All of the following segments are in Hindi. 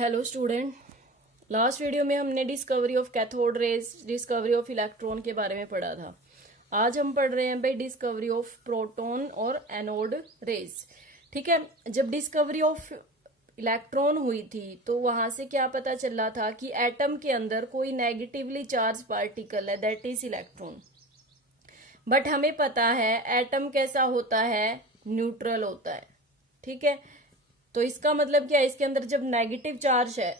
हेलो स्टूडेंट, लास्ट वीडियो में हमने discovery of cathode rays, discovery of electron के बारे में पढ़ा था। आज हम पढ़ रहे हैं भाई डिस्कवरी ऑफ प्रोटॉन और एनोड रेज। ठीक है, जब डिस्कवरी ऑफ इलेक्ट्रॉन हुई थी तो वहां से क्या पता चला था कि एटम के अंदर कोई नेगेटिवली चार्ज पार्टिकल है, दैट इज इलेक्ट्रॉन। बट हमें पता है एटम कैसा होता है, न्यूट्रल होता है। ठीक है, तो इसका मतलब क्या है, इसके अंदर जब नेगेटिव चार्ज है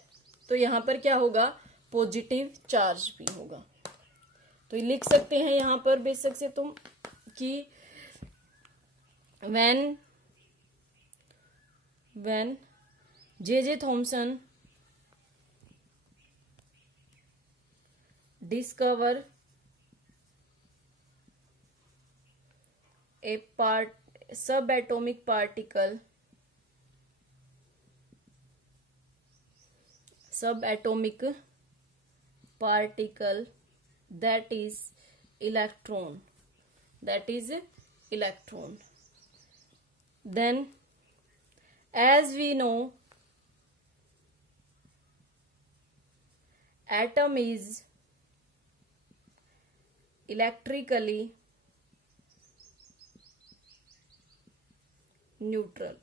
तो यहां पर क्या होगा, पॉजिटिव चार्ज भी होगा। तो लिख सकते हैं यहां पर बेशक से तुम कि व्हेन जे थॉमसन डिस्कवर ए सब atomic particle subatomic particle that is electron, then as we know atom is electrically neutral।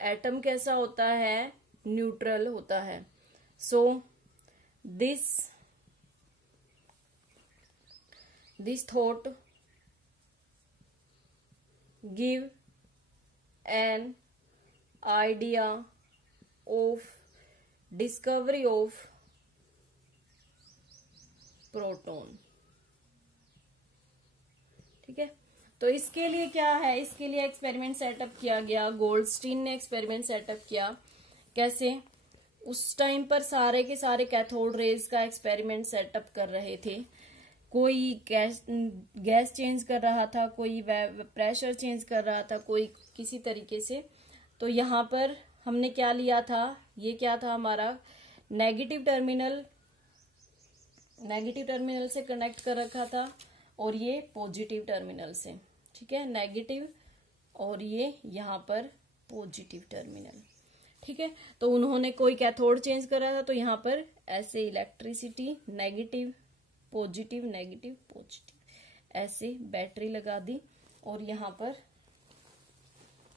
Atom कैसा होता है, न्यूट्रल होता है। So this thought give an idea of discovery of proton। ठीक है, तो इसके लिए क्या है, इसके लिए एक्सपेरिमेंट सेटअप किया गया। गोल्डस्टीन ने एक्सपेरिमेंट सेटअप किया। कैसे, उस टाइम पर सारे के सारे कैथोड रेज का एक्सपेरिमेंट सेटअप कर रहे थे। कोई गैस चेंज कर रहा था, कोई प्रेशर चेंज कर रहा था, कोई किसी तरीके से। तो यहाँ पर हमने क्या लिया था, ये क्या था हमारा नेगेटिव टर्मिनल से कनेक्ट कर रखा था और ये पॉजिटिव टर्मिनल से। ठीक है, नेगेटिव और ये यहाँ पर पॉजिटिव टर्मिनल। ठीक है, तो उन्होंने कोई कैथोड चेंज करा था तो यहाँ पर ऐसे इलेक्ट्रिसिटी नेगेटिव पॉजिटिव ऐसे बैटरी लगा दी और यहाँ पर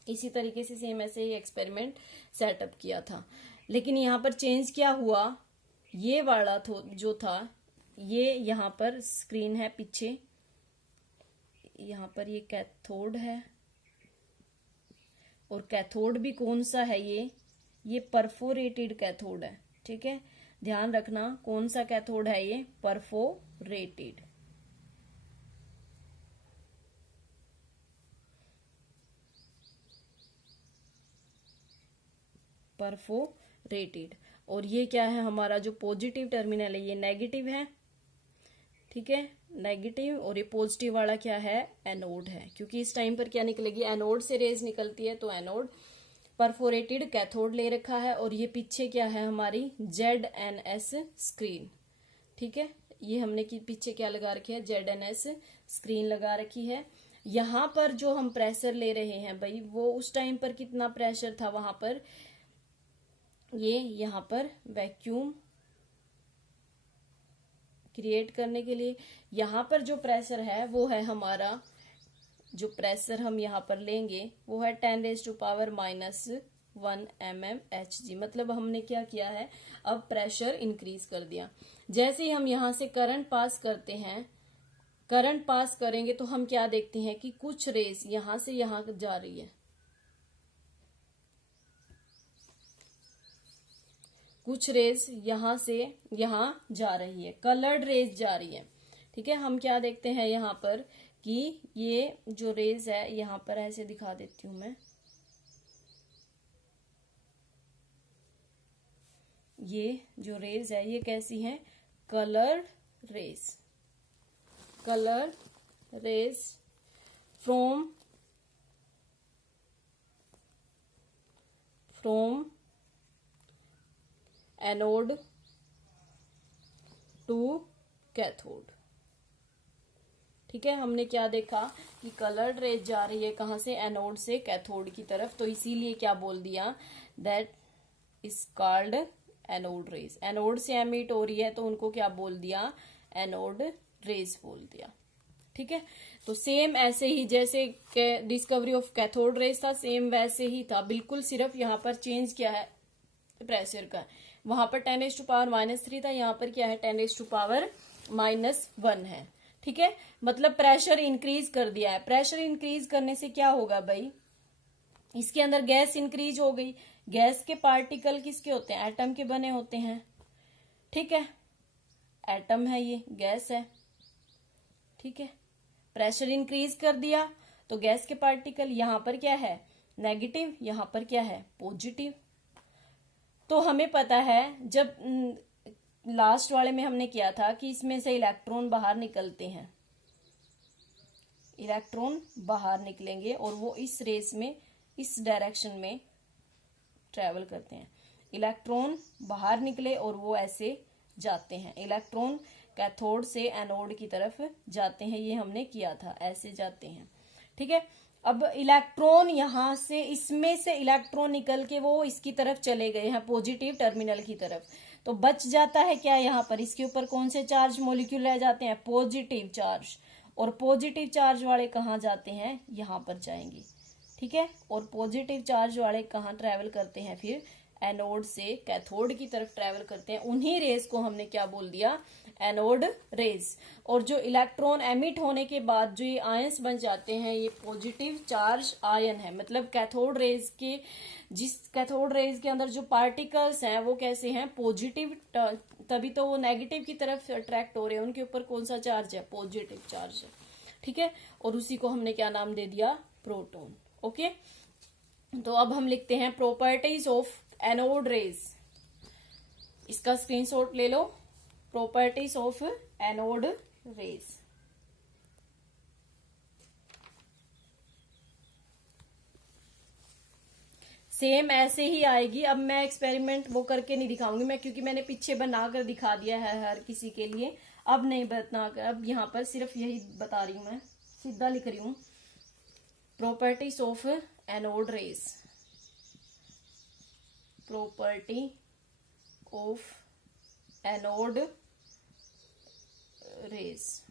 इसी तरीके से सेम ऐसे ही एक्सपेरिमेंट सेटअप किया था। लेकिन यहाँ पर चेंज क्या हुआ, ये वाला जो था, ये यहाँ पर स्क्रीन है पीछे, यहाँ पर ये कैथोड है और कैथोड भी कौन सा है, ये परफोरेटेड कैथोड है। ठीक है, ध्यान रखना कौन सा कैथोड है, ये परफोरेटेड। और ये क्या है, हमारा जो पॉजिटिव टर्मिनल है ये नेगेटिव है। ठीक है, नेगेटिव, और ये पॉजिटिव वाला क्या है, एनोड है। क्योंकि इस टाइम पर क्या निकलेगी, एनोड से रेज निकलती है, तो एनोड। परफोरेटेड कैथोड ले रखा है और ये पीछे क्या है हमारी ZNS स्क्रीन। ठीक है, ये हमने पीछे क्या लगा रखी है, ZNS स्क्रीन लगा रखी है। यहाँ पर जो हम प्रेशर ले रहे हैं भाई, वो उस टाइम पर कितना प्रेशर था वहां पर, ये यहाँ पर वैक्यूम क्रिएट करने के लिए यहाँ पर जो प्रेशर है वो है हमारा, जो प्रेशर हम यहाँ पर लेंगे वो है 10⁻⁻⁻1 mmHg। मतलब हमने क्या किया है, अब प्रेशर इंक्रीज कर दिया। जैसे ही हम यहाँ से करंट पास करते हैं, करंट पास करेंगे तो हम क्या देखते हैं कि कुछ रेस यहाँ से यहाँ जा रही है, कुछ रेस यहाँ से यहाँ जा रही है, कलर्ड रेस जा रही है। ठीक है, हम क्या देखते हैं यहाँ पर कि ये जो रेज है, यहाँ पर ऐसे दिखा देती हूं मैं, ये जो रेज है ये कैसी है, coloured rays from anode to cathode. ठीक है, हमने क्या देखा कि कलर्ड रेज जा रही है कहां से, एनोड से कैथोड की तरफ। तो इसीलिए क्या बोल दिया, that is called anode rays. Anode से एमिट हो रही है तो उनको क्या बोल दिया, एनोड रेज बोल दिया। ठीक है, तो सेम ऐसे ही जैसे डिस्कवरी ऑफ कैथोड रेज था, सेम वैसे ही था बिल्कुल, सिर्फ यहाँ पर चेंज क्या है प्रेशर का। वहां पर 10⁻³ था, यहाँ पर क्या है 10⁻⁻1 है। ठीक है, मतलब प्रेशर इंक्रीज कर दिया है। प्रेशर इंक्रीज करने से क्या होगा भाई, इसके अंदर गैस इंक्रीज हो गई। गैस के पार्टिकल किसके होते हैं, एटम के बने होते हैं। ठीक है, एटम है, ये गैस है। ठीक है, प्रेशर इंक्रीज कर दिया तो गैस के पार्टिकल, यहां पर क्या है नेगेटिव, यहां पर क्या है पॉजिटिव। तो हमें पता है जब लास्ट वाले में हमने किया था कि इसमें से इलेक्ट्रॉन बाहर निकलते हैं, इलेक्ट्रॉन बाहर निकलेंगे और वो इस रेस में, इस डायरेक्शन में ट्रेवल करते हैं। इलेक्ट्रॉन बाहर निकले और वो ऐसे जाते हैं, इलेक्ट्रॉन कैथोड से एनोड की तरफ जाते हैं, ये हमने किया था, ऐसे जाते हैं। ठीक है, अब इलेक्ट्रॉन यहां से, इसमें से इलेक्ट्रॉन निकल के वो इसकी तरफ चले गए हैं, पॉजिटिव टर्मिनल की तरफ। तो बच जाता है क्या, यहाँ पर इसके ऊपर कौन से चार्ज मॉलिक्यूल रह जाते हैं, पॉजिटिव चार्ज। और पॉजिटिव चार्ज वाले कहाँ जाते हैं, यहाँ पर जाएंगे। ठीक है, और पॉजिटिव चार्ज वाले कहाँ ट्रेवल करते हैं, फिर एनोड से कैथोड की तरफ ट्रेवल करते हैं। उन्हीं रेज को हमने क्या बोल दिया, एनोड रेज। और जो इलेक्ट्रॉन एमिट होने के बाद जो ये आयंस बन जाते हैं, ये पॉजिटिव चार्ज आयन है। मतलब कैथोड रेज के, जिस कैथोड रेज के अंदर जो पार्टिकल्स हैं वो कैसे हैं, पॉजिटिव, तभी तो वो नेगेटिव की तरफ अट्रैक्ट हो रहे हैं, उनके ऊपर कौन सा चार्ज है, पॉजिटिव चार्ज है। ठीक है, और उसी को हमने क्या नाम दे दिया, प्रोटॉन। ओके, तो अब हम लिखते हैं प्रॉपर्टीज ऑफ एनोड रेज। इसका स्क्रीनशॉट ले लो, properties of anode rays. Same ऐसे ही आएगी। अब मैं एक्सपेरिमेंट वो करके नहीं दिखाऊंगी मैं, क्योंकि मैंने पीछे बनाकर दिखा दिया है हर किसी के लिए। अब नहीं बनाकर, अब यहाँ पर सिर्फ यही बता रही हूं, मैं सीधा लिख रही हूं, properties of anode rays. Property of anode rays.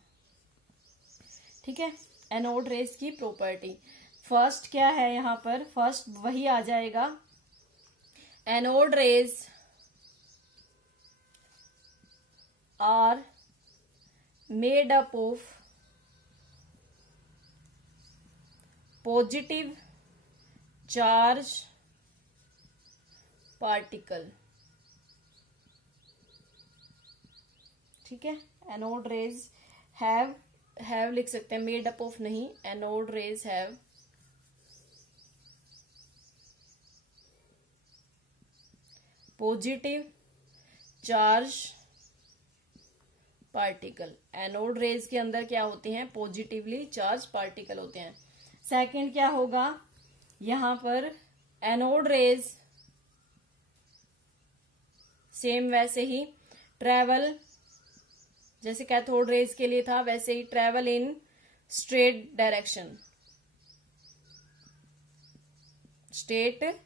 ठीक है, एनोड रेज की प्रॉपर्टी फर्स्ट क्या है, यहां पर फर्स्ट वही आ जाएगा, anode rays are made up of positive charge particle. ठीक है, एनोड रेज हैव लिख सकते हैं, मेड अप ऑफ नहीं, anode rays have positive charge particle. Anode rays के अंदर क्या होते हैं, पॉजिटिवली चार्ज पार्टिकल होते हैं। सेकंड क्या होगा, यहां पर एनोड रेज सेम वैसे ही ट्रेवल, जैसे कैथोड रेज के लिए था वैसे ही, travel in straight direction, straight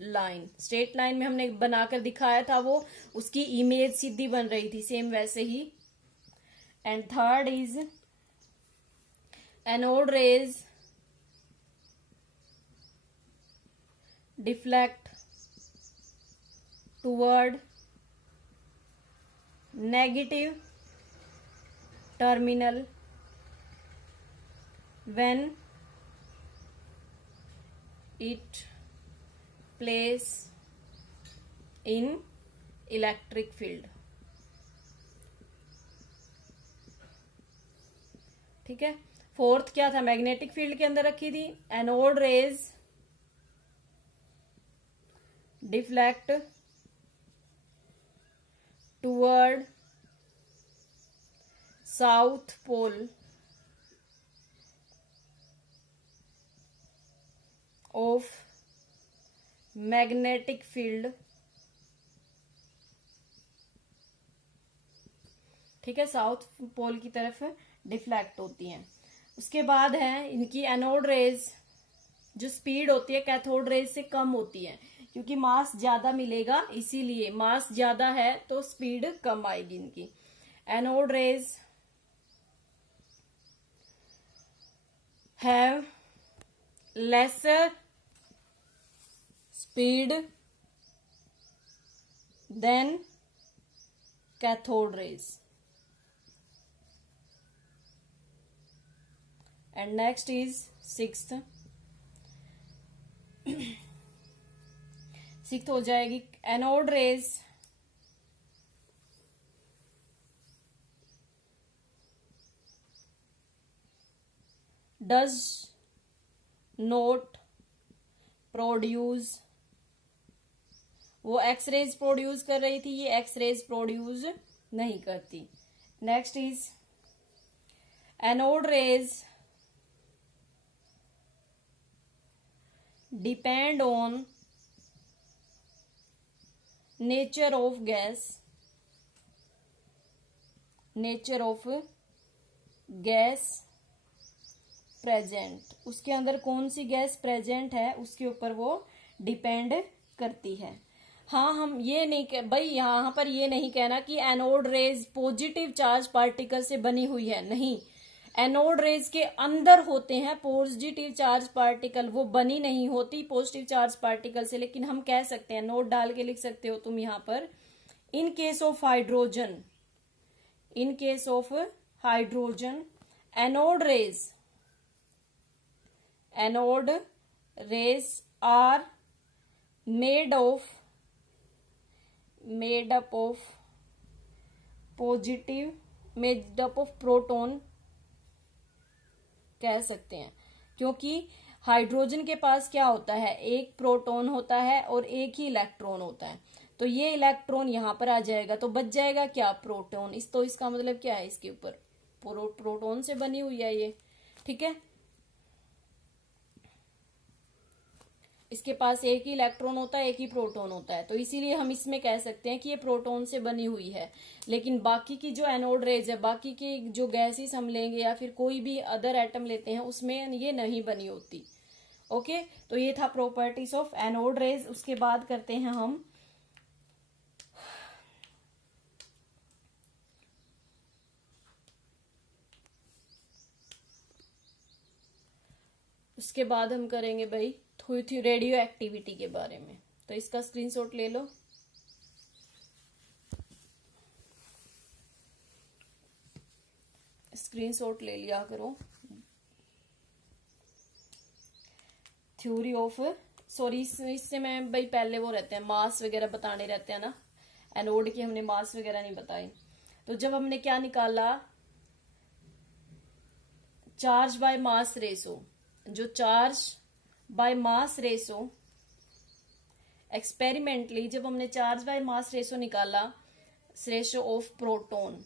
line. Straight line में हमने बनाकर दिखाया था, वो उसकी इमेज सीधी बन रही थी, सेम वैसे ही। And third is anode rays deflect toward negative terminal when it plays in electric field। ठीक है, फोर्थ क्या था, मैग्नेटिक फील्ड के अंदर रखी थी। Anode rays deflect toward south pole of magnetic field. ठीक है, साउथ पोल की तरफ डिफ्लेक्ट होती हैं। उसके बाद है इनकी एनोड रेज, जो स्पीड होती है कैथोड रेज से कम होती है, क्योंकि मास ज्यादा मिलेगा, इसीलिए मास ज्यादा है तो स्पीड कम आएगी इनकी। Anode rays have lesser speed than cathode rays. And next is sixth हो जाएगी anode rays does not produce, वो एक्स रेज प्रोड्यूस कर रही थी, ये एक्स रेज प्रोड्यूस नहीं करती। Next is anode rays depend on nature of gas, nature of gas present, उसके अंदर कौन सी गैस प्रेजेंट है उसके ऊपर वो डिपेंड करती है। हाँ, हम ये नहीं भाई यहाँ पर ये नहीं कहना कि anode rays positive charge particle से बनी हुई है, नहीं, एनोड रेज के अंदर होते हैं पॉजिटिव चार्ज पार्टिकल, वो बनी नहीं होती पॉजिटिव चार्ज पार्टिकल से। लेकिन हम कह सकते हैं, नोट डाल के लिख सकते हो तुम यहाँ पर, in case of hydrogen, in case of hydrogen anode rays are made up of proton कह सकते हैं, क्योंकि हाइड्रोजन के पास क्या होता है, एक प्रोटॉन होता है और एक ही इलेक्ट्रॉन होता है। तो ये इलेक्ट्रॉन यहां पर आ जाएगा तो बच जाएगा क्या, प्रोटॉन। तो इसका मतलब क्या है, इसके ऊपर प्रोटॉन से बनी हुई है ये, ठीक है। इसके पास एक ही इलेक्ट्रॉन होता है, एक ही प्रोटॉन होता है, तो इसीलिए हम इसमें कह सकते हैं कि ये प्रोटॉन से बनी हुई है। लेकिन बाकी की जो एनोड रेज है, बाकी की जो गैसेस हम लेंगे या फिर कोई भी अदर एटम लेते हैं, उसमें ये नहीं बनी होती। ओके, तो ये था प्रॉपर्टीज ऑफ एनोड रेज। उसके बाद करते हैं हम उसके बाद हम करेंगे भाई थोड़ी थी रेडियो एक्टिविटी के बारे में। तो इसका स्क्रीनशॉट ले लो। स्क्रीनशॉट ले लिया करो। थ्योरी ऑफ इससे मैं भाई पहले वो रहते हैं मास वगैरह बताने रहते हैं ना, एनोड की हमने मास वगैरह नहीं बताई। तो जब हमने क्या निकाला, चार्ज बाय मास रेशो, जो charge by mass ratio experimentally जब हमने चार्ज बाय मास रेशो निकाला, रेशो ऑफ प्रोटॉन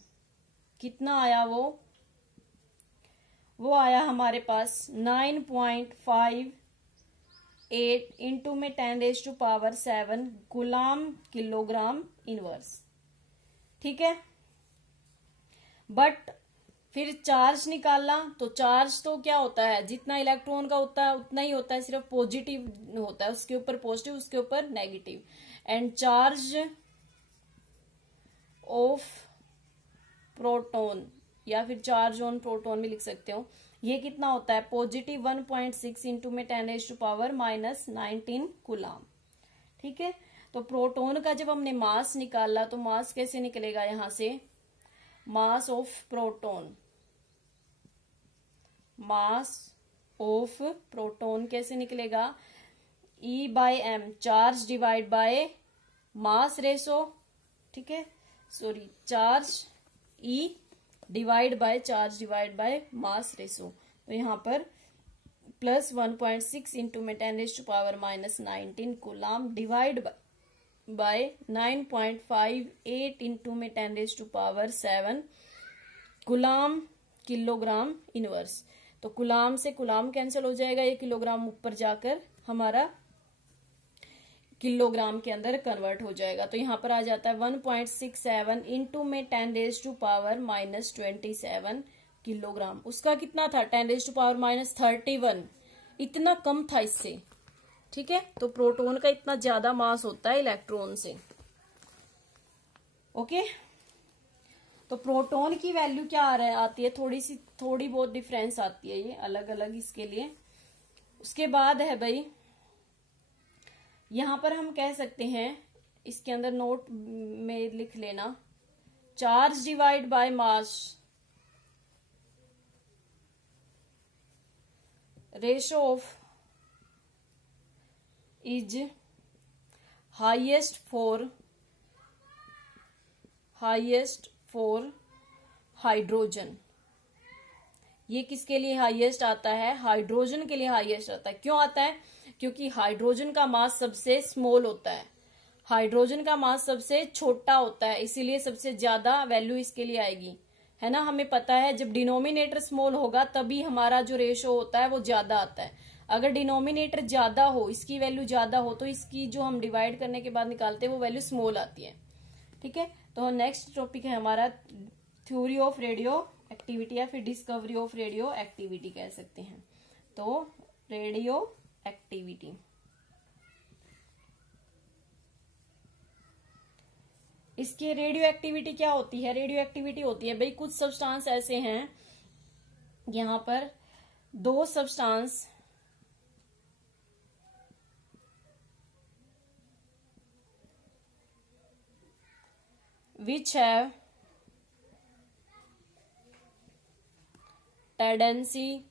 कितना आया, वो आया हमारे पास 9.58 इंटू में 10⁻⁷ गुलाम किलोग्राम इनवर्स, ठीक है। बट फिर चार्ज निकाला तो चार्ज तो क्या होता है, जितना इलेक्ट्रॉन का होता है उतना ही होता है, सिर्फ पॉजिटिव होता है, उसके ऊपर पॉजिटिव उसके ऊपर negative. And charge of proton या फिर चार्ज ऑन प्रोटॉन भी लिख सकते हो, ये कितना होता है, पॉजिटिव 1.6 इंटू में 10⁻⁻19 कूलाम, ठीक है। तो प्रोटॉन का जब हमने मास निकाला तो मास कैसे निकलेगा, यहां से mass of proton, mass of proton कैसे निकलेगा, E/m charge divide by mass ratio, ठीक है, sorry charge E divide by charge divide by mass ratio. तो यहाँ पर प्लस 1.6 इंटू में 10⁻⁻19 कूलाम डिवाइड बाय 9.58 इंटू में 10⁻⁷ गुलाम किलोग्राम इनवर्स। तो गुलाम से गुलाम कैंसिल हो जाएगा, ये किलोग्राम ऊपर जाकर हमारा किलोग्राम के अंदर कन्वर्ट हो जाएगा। तो यहाँ पर आ जाता है 1.67 इंटू में 10⁻⁻27 किलोग्राम। उसका कितना था, 10⁻⁻31, इतना कम था इससे, ठीक है, तो प्रोटॉन का इतना ज्यादा मास होता है इलेक्ट्रॉन से। ओके, तो प्रोटॉन की वैल्यू क्या आती है, थोड़ी बहुत डिफरेंस आती है, ये अलग अलग इसके लिए। उसके बाद है भाई, यहां पर हम कह सकते हैं, इसके अंदर नोट में लिख लेना, charge divide by mass ratio of is highest for hydrogen. ये किसके लिए हाईएस्ट आता है, हाइड्रोजन के लिए हाईएस्ट आता है। क्यों आता है, क्योंकि हाइड्रोजन का मास सबसे स्मॉल होता है, हाइड्रोजन का मास सबसे छोटा होता है, इसीलिए सबसे ज्यादा वैल्यू इसके लिए आएगी, है ना। हमें पता है जब डिनोमिनेटर स्मॉल होगा तभी हमारा जो रेशो होता है वो ज्यादा आता है। अगर डिनोमिनेटर ज्यादा हो, इसकी वैल्यू ज्यादा हो, तो इसकी जो हम डिवाइड करने के बाद निकालते हैं वो वैल्यू स्मॉल आती है। ठीक है, तो नेक्स्ट टॉपिक है हमारा थ्योरी ऑफ रेडियो एक्टिविटी, या फिर डिस्कवरी ऑफ रेडियो एक्टिविटी कह सकते हैं। तो रेडियो एक्टिविटी, इसके रेडियो एक्टिविटी क्या होती है, रेडियो एक्टिविटी होती है भाई कुछ सब्सटेंस ऐसे हैं, यहां पर 2 substance which have tendency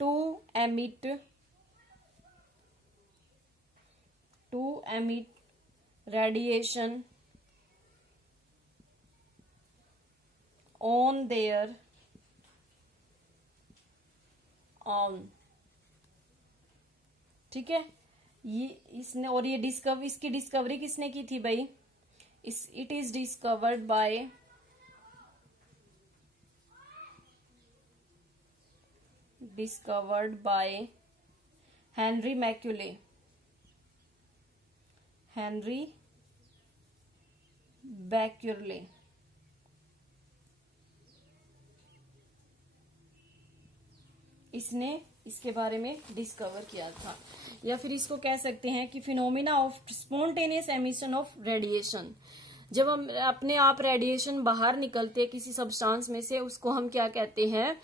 to emit radiation on their own। ठीक है, ये इसने, और ये इसकी डिस्कवरी किसने की थी भाई, it is discovered by Henry Becquerel. इसने इसके बारे में डिस्कवर किया था, या फिर इसको कह सकते हैं कि phenomena of spontaneous emission of radiation. जब हम अपने आप रेडिएशन बाहर निकलते हैं किसी सब्सटेंस में से, उसको हम क्या कहते हैं,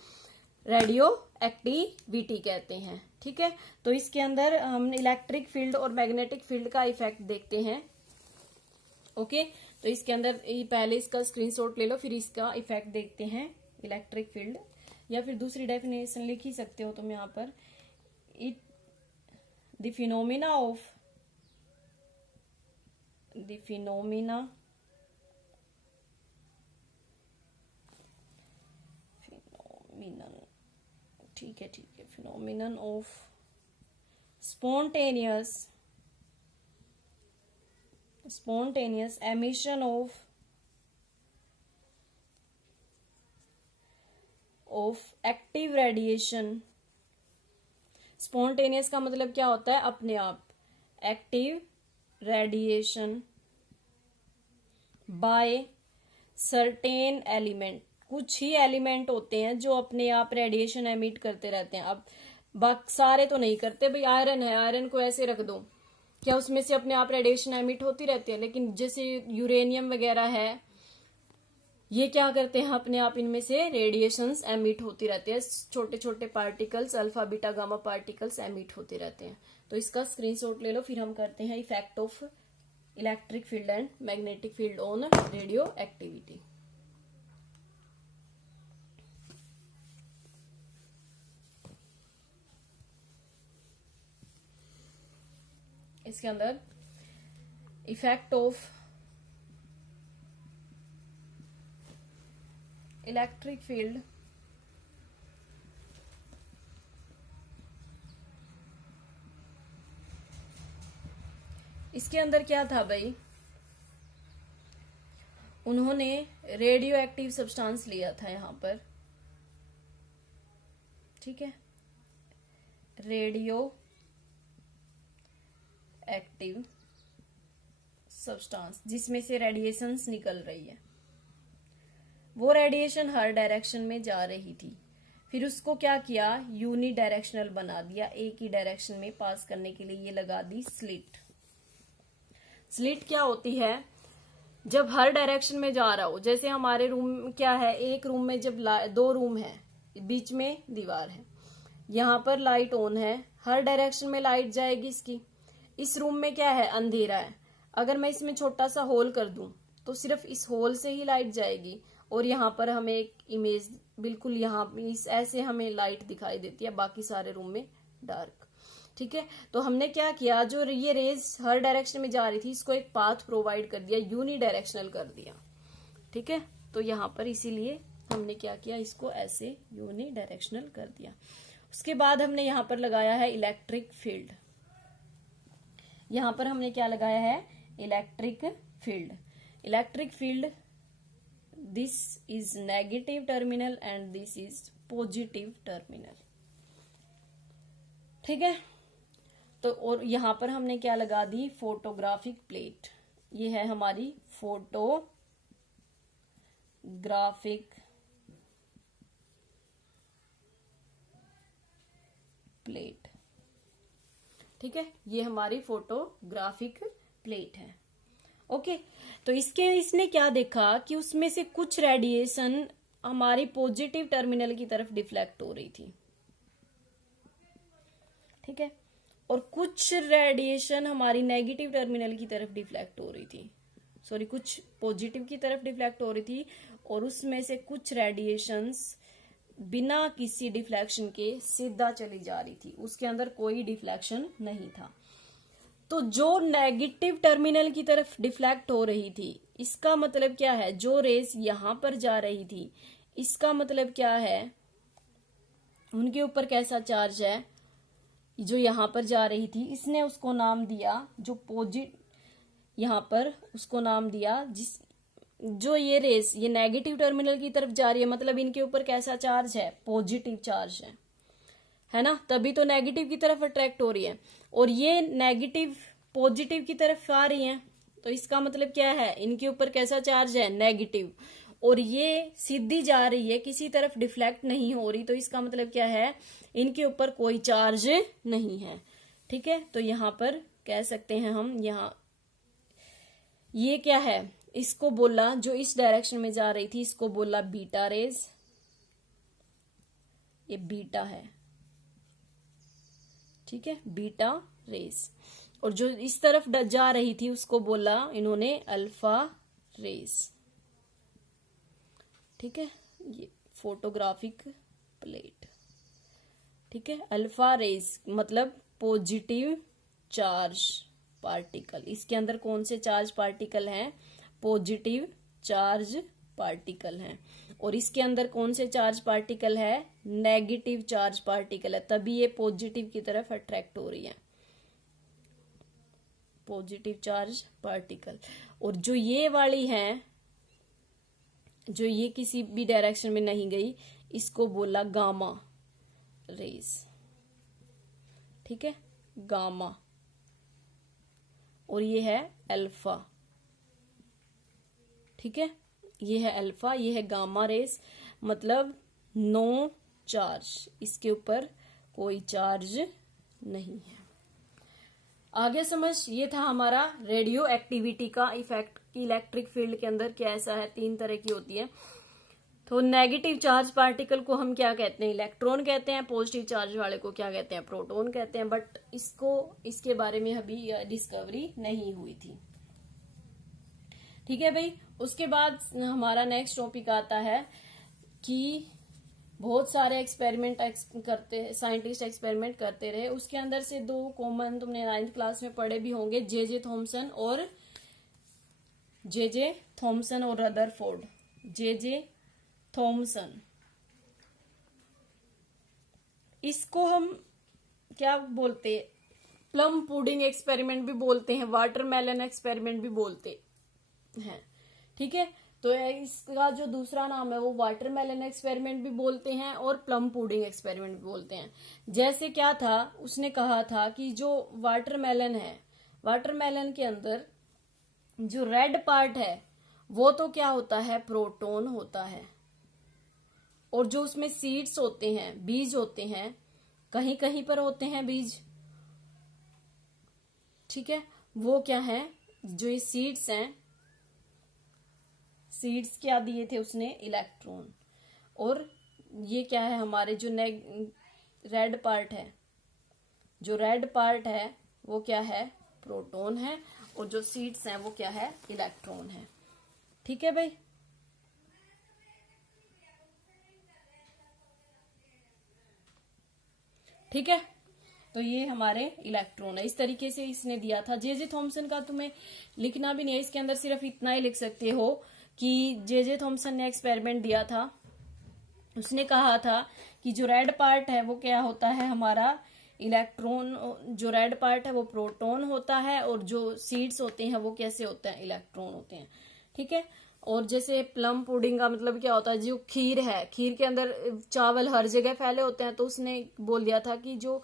रेडियो एक्टिविटी कहते हैं। ठीक है, तो इसके अंदर हम इलेक्ट्रिक फील्ड और मैग्नेटिक फील्ड का इफेक्ट देखते हैं। ओके, तो इसके अंदर पहले इसका स्क्रीनशॉट ले लो, फिर इसका इफेक्ट देखते हैं, इलेक्ट्रिक फील्ड, या फिर दूसरी डेफिनेशन लिख ही सकते हो तुम यहाँ पर, द फिनोमिना ठीक है, phenomenon of spontaneous emission of active radiation। Spontaneous का मतलब क्या होता है, अपने आप, active radiation by certain element. कुछ ही एलिमेंट होते हैं जो अपने आप रेडिएशन एमिट करते रहते हैं। अब सारे तो नहीं करते भाई, आयरन है, आयरन को ऐसे रख दो, क्या उसमें से अपने आप रेडिएशन एमिट होती रहती है, लेकिन जैसे यूरेनियम वगैरह है, ये क्या करते हैं, अपने आप इनमें से रेडिएशंस एमिट होती रहती है, छोटे छोटे particles, alpha beta gamma particles emit होते रहते हैं। तो इसका स्क्रीनशॉट ले लो, फिर हम करते हैं effect of electric field and magnetic field on radio activity. इसके अंदर इफेक्ट ऑफ इलेक्ट्रिक फील्ड इसके अंदर क्या था भाई, उन्होंने रेडियो एक्टिव सब्सटेंस लिया था यहां पर, ठीक है, रेडियो एक्टिव सब्सटेंस जिसमें से रेडिएशंस निकल रही है, वो रेडिएशन हर डायरेक्शन में जा रही थी। फिर उसको क्या किया, यूनी डायरेक्शनल बना दिया, एक ही डायरेक्शन में पास करने के लिए ये लगा दी स्लिट। स्लिट क्या होती है, जब हर डायरेक्शन में जा रहा हो, जैसे हमारे रूम क्या है, एक रूम में जब दो रूम है, बीच में दीवार है, यहाँ पर लाइट ऑन है, हर डायरेक्शन में लाइट जाएगी इसकी। इस रूम में क्या है, अंधेरा है, अगर मैं इसमें छोटा सा होल कर दूं तो सिर्फ इस होल से ही लाइट जाएगी, और यहाँ पर हमें एक इमेज बिल्कुल यहाँ इस ऐसे हमें लाइट दिखाई देती है, बाकी सारे रूम में डार्क। ठीक है, तो हमने क्या किया, जो ये रेज हर डायरेक्शन में जा रही थी, इसको एक पाथ प्रोवाइड कर दिया, यूनी डायरेक्शनल कर दिया। ठीक है, तो यहाँ पर इसीलिए हमने क्या किया, इसको ऐसे यूनी डायरेक्शनल कर दिया। उसके बाद हमने यहाँ पर लगाया है इलेक्ट्रिक फील्ड। यहाँ पर हमने क्या लगाया है, electric field. Electric field, this is negative terminal and this is positive terminal. ठीक है, तो और यहां पर हमने क्या लगा दी, फोटोग्राफिक प्लेट। ये है हमारी फोटोग्राफिक प्लेट। ठीक है, ये हमारी फोटोग्राफिक प्लेट है। ओके, तो इसने क्या देखा कि उसमें से कुछ रेडिएशन हमारी पॉजिटिव टर्मिनल की तरफ डिफ्लेक्ट हो रही थी। ठीक है, और कुछ रेडिएशन हमारी नेगेटिव टर्मिनल की तरफ डिफ्लेक्ट हो रही थी, सॉरी कुछ पॉजिटिव की तरफ डिफ्लेक्ट हो रही थी, और उसमें से कुछ रेडिएशंस बिना किसी डिफ्लेक्शन के सीधा चली जा रही थी, उसके अंदर कोई डिफ्लेक्शन नहीं था। तो जो नेगेटिव टर्मिनल की तरफ डिफ्लेक्ट हो रही थी, इसका मतलब क्या है, जो रेस यहां पर जा रही थी, इसका मतलब क्या है, उनके ऊपर कैसा चार्ज है, जो यहां पर जा रही थी, इसने उसको नाम दिया, जो यहां पर उसको नाम दिया, जो ये रेस ये नेगेटिव टर्मिनल की तरफ जा रही है, मतलब इनके ऊपर कैसा चार्ज है, पॉजिटिव चार्ज है ना, तभी तो नेगेटिव की तरफ अट्रैक्ट हो रही है, और ये नेगेटिव पॉजिटिव की तरफ आ रही है, तो इसका मतलब क्या है, इनके ऊपर कैसा चार्ज है, नेगेटिव, और ये सीधी जा रही है, किसी तरफ डिफ्लेक्ट नहीं हो रही, तो इसका मतलब क्या है, इनके ऊपर कोई चार्ज नहीं है। ठीक है, तो यहां पर कह सकते हैं हम, यहां ये क्या है, इसको बोला, जो इस डायरेक्शन में जा रही थी, इसको बोला बीटा रेज, ये बीटा है। ठीक है, बीटा रेज, और जो इस तरफ जा रही थी उसको बोला इन्होंने अल्फा रेज। ठीक है, ये फोटोग्राफिक प्लेट। ठीक है, अल्फा रेज मतलब पॉजिटिव चार्ज पार्टिकल, इसके अंदर कौन से चार्ज पार्टिकल हैं, पॉजिटिव चार्ज पार्टिकल हैं, और इसके अंदर कौन से चार्ज पार्टिकल है, नेगेटिव चार्ज पार्टिकल है, तभी ये पॉजिटिव की तरफ अट्रैक्ट हो रही है, पॉजिटिव चार्ज पार्टिकल। और जो ये वाली है, जो ये किसी भी डायरेक्शन में नहीं गई, इसको बोला गामा रेज। ठीक है, गामा, और ये है अल्फा। ठीक है, ये है अल्फा, ये है गामा रेज, मतलब नो चार्ज, इसके ऊपर कोई चार्ज नहीं है। आगे समझ, ये था हमारा रेडियो एक्टिविटी का इफेक्ट कि इलेक्ट्रिक फील्ड के अंदर कैसा है, 3 तरह की होती है। तो नेगेटिव चार्ज पार्टिकल को हम क्या कहते हैं, इलेक्ट्रॉन कहते हैं, पॉजिटिव चार्ज वाले को क्या कहते हैं, प्रोटॉन कहते हैं, बट इसके बारे में अभी डिस्कवरी नहीं हुई थी। ठीक है भाई, उसके बाद हमारा नेक्स्ट टॉपिक आता है कि बहुत सारे एक्सपेरिमेंट करते, साइंटिस्ट एक्सपेरिमेंट करते रहे, उसके अंदर से 2 कॉमन तुमने 9th क्लास में पढ़े भी होंगे, जे थॉमसन और रदरफोर्ड। जे थॉमसन, इसको हम क्या बोलते, प्लम पुडिंग एक्सपेरिमेंट भी बोलते हैं, वाटरमेलन एक्सपेरिमेंट भी बोलते हैं। ठीक है, तो इसका जो दूसरा नाम है वो वाटरमेलन एक्सपेरिमेंट भी बोलते हैं और प्लम पुडिंग एक्सपेरिमेंट भी बोलते हैं। जैसे क्या था, उसने कहा था कि जो वाटरमेलन है, वाटरमेलन के अंदर जो रेड पार्ट है वो तो क्या होता है, प्रोटॉन होता है, और जो उसमें सीड्स होते हैं, बीज होते हैं, कहीं कहीं पर होते हैं बीज, ठीक है, वो क्या है, जो ये सीड्स हैं, सीड्स क्या दिए थे उसने, इलेक्ट्रॉन। और ये क्या है हमारे जो रेड पार्ट है, जो रेड पार्ट है वो क्या है, प्रोटॉन है, और जो सीड्स हैं वो क्या है, इलेक्ट्रॉन है। ठीक है भाई। ठीक है, तो ये हमारे इलेक्ट्रॉन है। इस तरीके से इसने दिया था। जे थॉमसन का तुम्हें लिखना भी नहीं है, इसके अंदर सिर्फ इतना ही लिख सकते हो कि जे थॉमसन ने एक्सपेरिमेंट दिया था, उसने कहा था कि जो रेड पार्ट है वो क्या होता है हमारा इलेक्ट्रॉन, जो रेड पार्ट है वो प्रोटॉन होता है, और जो सीड्स होते हैं वो कैसे होते हैं, इलेक्ट्रॉन होते हैं। ठीक है। और जैसे प्लम पुडिंग का मतलब क्या होता है, जो खीर है, खीर के अंदर चावल हर जगह फैले होते हैं, तो उसने बोल दिया था कि जो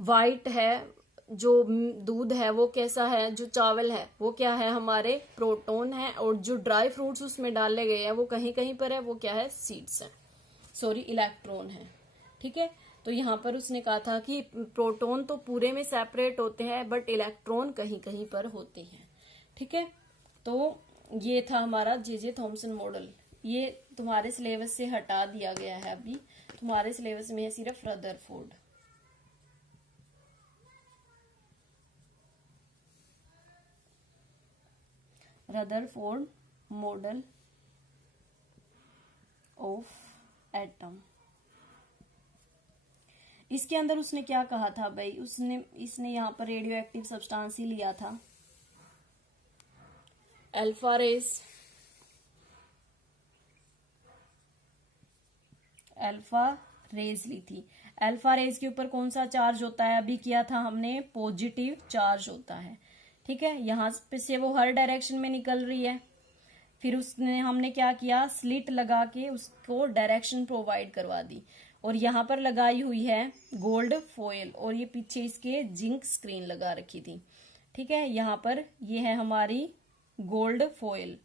वाइट है, जो दूध है वो कैसा है, जो चावल है वो क्या है, हमारे प्रोटॉन है, और जो ड्राई फ्रूट्स उसमें डाले गए हैं वो कहीं कहीं पर है, वो क्या है, सीड्स है, सॉरी इलेक्ट्रॉन है। ठीक है। तो यहाँ पर उसने कहा था कि प्रोटॉन तो पूरे में सेपरेट होते हैं, बट इलेक्ट्रॉन कहीं कहीं पर होते हैं। ठीक है। तो ये था हमारा जे थॉमसन मॉडल। ये तुम्हारे सिलेबस से हटा दिया गया है, अभी तुम्हारे सिलेबस में है सिर्फ Rutherford. Rutherford model of atom. इसके अंदर उसने क्या कहा था भाई, इसने यहाँ पर रेडियो एक्टिव सब्सटेंस ही लिया था, अल्फा रेज, अल्फा रेज ली थी। अल्फा रेज के ऊपर कौन सा चार्ज होता है, अभी किया था हमने, पॉजिटिव चार्ज होता है। ठीक है। यहां पे से वो हर डायरेक्शन में निकल रही है, फिर हमने क्या किया, स्लिट लगा के उसको डायरेक्शन प्रोवाइड करवा दी, और यहाँ पर लगाई हुई है गोल्ड फॉयल, और ये पीछे इसके जिंक स्क्रीन लगा रखी थी। ठीक है। यहाँ पर ये है हमारी गोल्ड फॉयल,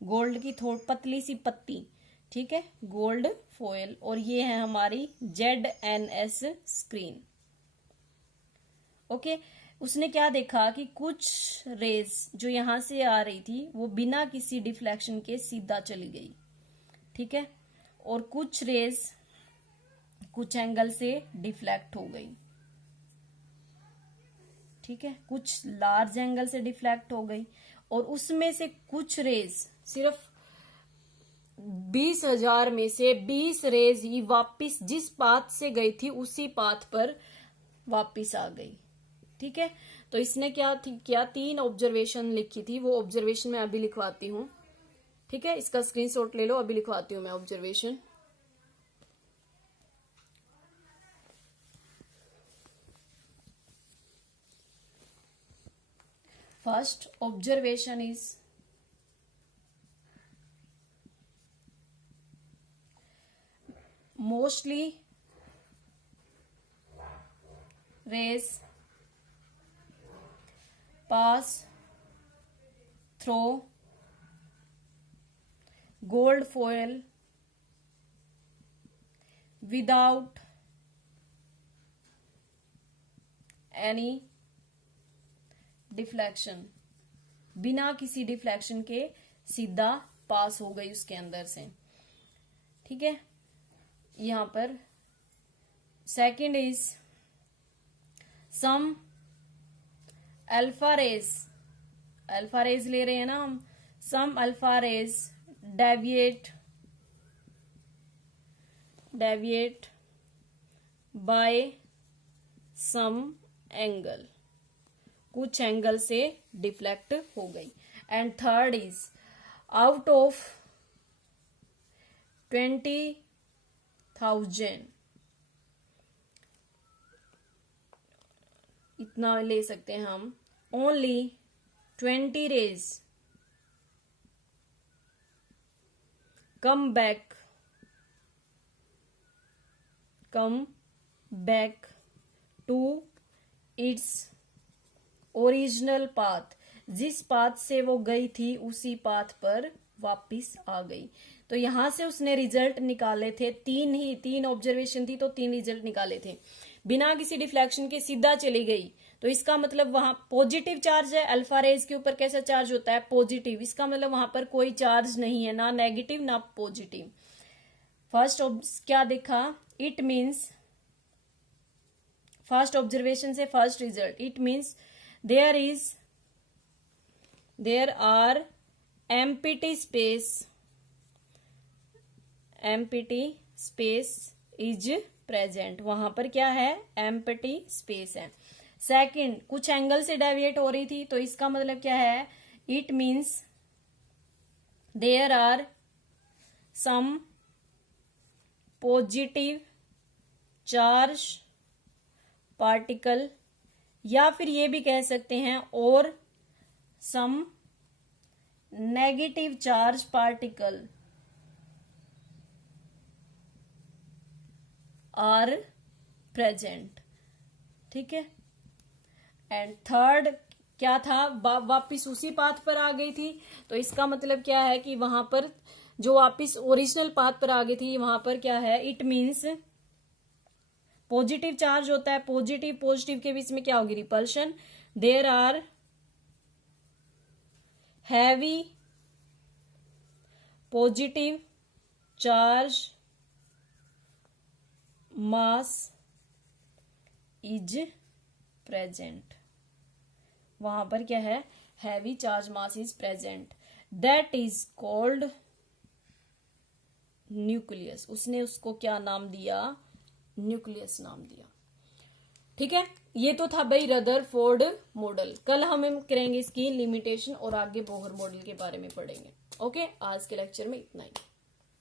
गोल्ड की थोड़ी पतली सी पत्ती, ठीक है, गोल्ड फॉयल, और ये है हमारी ZNS स्क्रीन। ओके। उसने क्या देखा कि कुछ रेज जो यहां से आ रही थी वो बिना किसी डिफ्लेक्शन के सीधा चली गई। ठीक है। और कुछ रेज कुछ एंगल से डिफ्लेक्ट हो गई। ठीक है। कुछ लार्ज एंगल से डिफ्लेक्ट हो गई, और उसमें से कुछ रेज, सिर्फ 20,000 में से 20 रेज ही वापिस जिस पाथ से गई थी उसी पाथ पर वापिस आ गई। ठीक है। तो इसने क्या 3 ऑब्जर्वेशन लिखी थी, वो ऑब्जर्वेशन मैं अभी लिखवाती हूँ। ठीक है। इसका स्क्रीनशॉट ले लो, अभी लिखवाती हूँ मैं observation. First observation is mostly rays pass through gold foil without any deflection, बिना किसी डिफ्लेक्शन के सीधा पास हो गई उसके अंदर से। ठीक है। यहां पर second is some alpha rays, alpha rays ले रहे हैं ना हम, some alpha rays deviate by some angle, कुछ एंगल से डिफ्लेक्ट हो गई। And third is out of 20,000, इतना ले सकते हैं हम, only 20 rays come back to its original path, जिस पाथ से वो गई थी उसी पाथ पर वापिस आ गई। तो यहां से उसने रिजल्ट निकाले थे, तीन ऑब्जर्वेशन थी तो 3 रिजल्ट निकाले थे। बिना किसी डिफ्लेक्शन के सीधा चली गई, तो इसका मतलब वहां पॉजिटिव चार्ज है। अल्फा रेज के ऊपर कैसा चार्ज होता है? पॉजिटिव। इसका मतलब वहां पर कोई चार्ज नहीं है, ना नेगेटिव ना पॉजिटिव। फर्स्ट क्या देखा? इट मीन्स फर्स्ट ऑब्जर्वेशन से first result, it means there are empty space is present. वहां पर क्या है? एम्प्टी स्पेस है। सेकंड, कुछ एंगल से डेविएट हो रही थी, तो इसका मतलब क्या है? It means there are some positive charge particle, या फिर ये भी कह सकते हैं और some negative charge particle are present. ठीक है। एंड थर्ड क्या था? वापिस उसी पाथ पर आ गई थी, तो इसका मतलब क्या है कि वहां पर जो वापिस ओरिजिनल पाथ पर आ गई थी, वहां पर क्या है? इट मीन्स पॉजिटिव चार्ज होता है, पॉजिटिव के बीच में क्या होगी? Repulsion. There are heavy positive charge mass is present. वहां पर क्या है? Heavy charge mass is present. That is called nucleus. उसने उसको क्या नाम दिया? न्यूक्लियस नाम दिया। ठीक है। ये तो था भाई रदरफोर्ड मॉडल। कल हम करेंगे इसकी लिमिटेशन और आगे बोहर मॉडल के बारे में पढ़ेंगे। ओके, आज के लेक्चर में इतना ही।